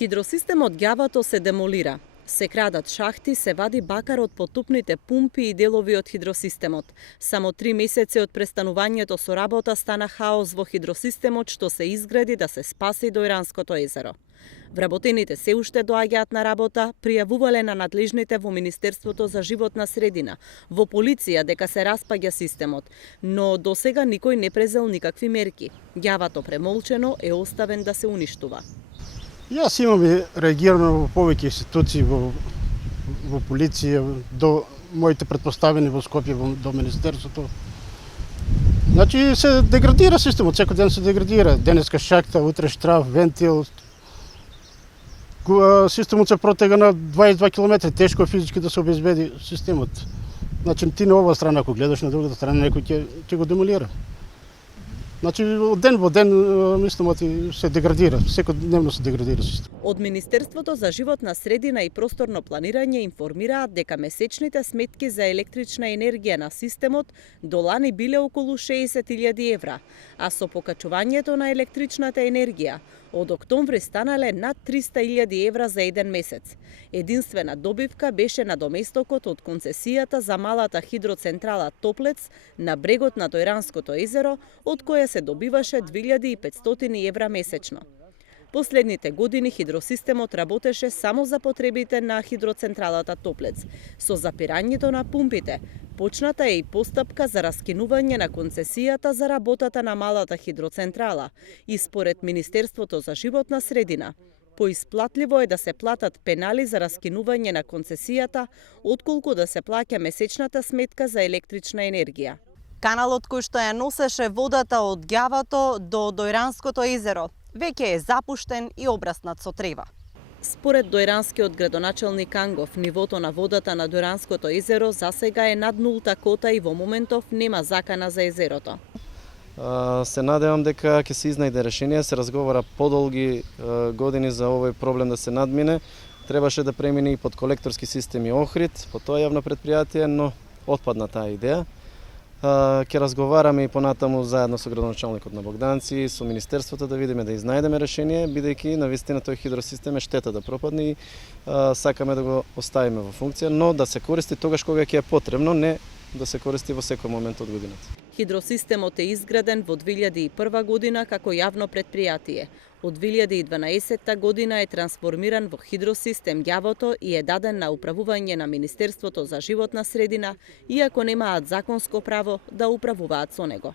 Хидросистемот Ѓавато се демолира. Се крадат шахти, се вади бакар од потупните пумпи и делови од хидросистемот. Само 3 месеци од престанувањето со работа стана хаос во хидросистемот што се изгради да се спаси Дојранското езеро. Вработените се уште доаѓаат на работа, пријавувале на надлежните во Министерството за животна средина, во полиција дека се распаѓа системот, но досега никој не презел никакви мерки. Ѓавато премолчено е оставен да се уништува. Јас имам и реагирано во повеќе институции, во полиција, до моите претпоставени во Скопје, до Министерството. Значи се деградира системот, секој ден се деградира. Денеска шахта, утре штраф, вентил. Системот се протега на 22 км, тешко физички да се обезбеди системот. Значи ти на оваа страна, ако гледаш на другата страна, некој ќе го демолира. Значи, од ден во ден, мислам, се деградира. Секојдневно се деградира системот. Од Министерството за животна средина и просторно планирање информираат дека месечните сметки за електрична енергија на системот до лани биле околу 60.000 евра, а со покачувањето на електричната енергија од октомври станале над 300.000 евра за еден месец. Единствена добивка беше надоместокот од концесијата за малата хидроцентрала Топлец на брегот на Дојранското езеро, од која се добиваше 2500 евра месечно. Последните години хидросистемот работеше само за потребите на хидроцентралата Топлец. Со запирањето на пумпите, почната е и постапка за раскинување на концесијата за работата на малата хидроцентрала и според Министерството за животна средина, поисплатливо е да се платат пенали за раскинување на концесијата, отколку да се плаќа месечната сметка за електрична енергија. Каналот кој што ја носеше водата од Ѓавато до Дојранското езеро веќе е запуштен и обраснат со трева. Според дојранскиот градоначелник Ангов, нивото на водата на Дојранското езеро засега е над нулта кота и во моментов нема закана за езерото. Се надевам дека ќе се изнајде решение, се разговара подолги години за овој проблем да се надмине. Требаше да премине и под колекторски системи Охрид, по тоа јавно предпријатие, но отпадна таа идеја. Ќе разговараме и понатаму заедно со градоначалникот на Богданци, со Министерството да видиме да изнајдеме решение, бидејќи навистина тој хидросистем е штета да пропадне и сакаме да го оставиме во функција, но да се користи тогаш кога ќе е потребно, не да се користи во секој момент од годината. Хидросистемот е изграден во 2001 година како јавно предпријатие. Од 2012 година е трансформиран во хидросистем Ѓавото и е даден на управување на Министерството за животна средина, иако немаат законско право да управуваат со него.